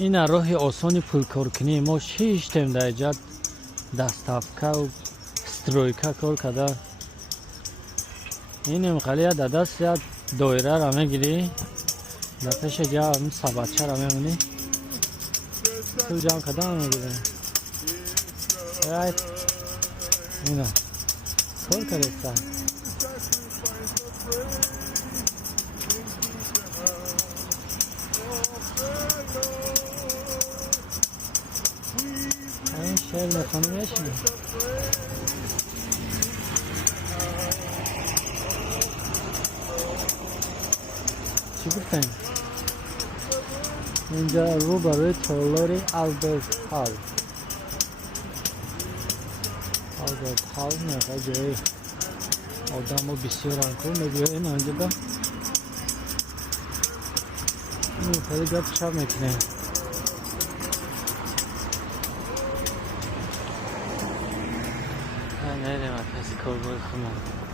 این راه آسانی پول کار کنی ما 6 تیم در ایجاد دستافکا و سترویکا کار کده این امقالی در دست یاد دایره را میگیری در پیش جا هم سبچه را میمونی تو جا هم کده هم میگیری رایت اینا کار کرده این شعر میخوانه میشنه چی گفتن؟ اینجا رو برای تالار آلبرت هال میخواه جای آدم ها بسیار انکو میگوین آنجا با میخواه گفت چه میکنه نه کسی کار باید خونم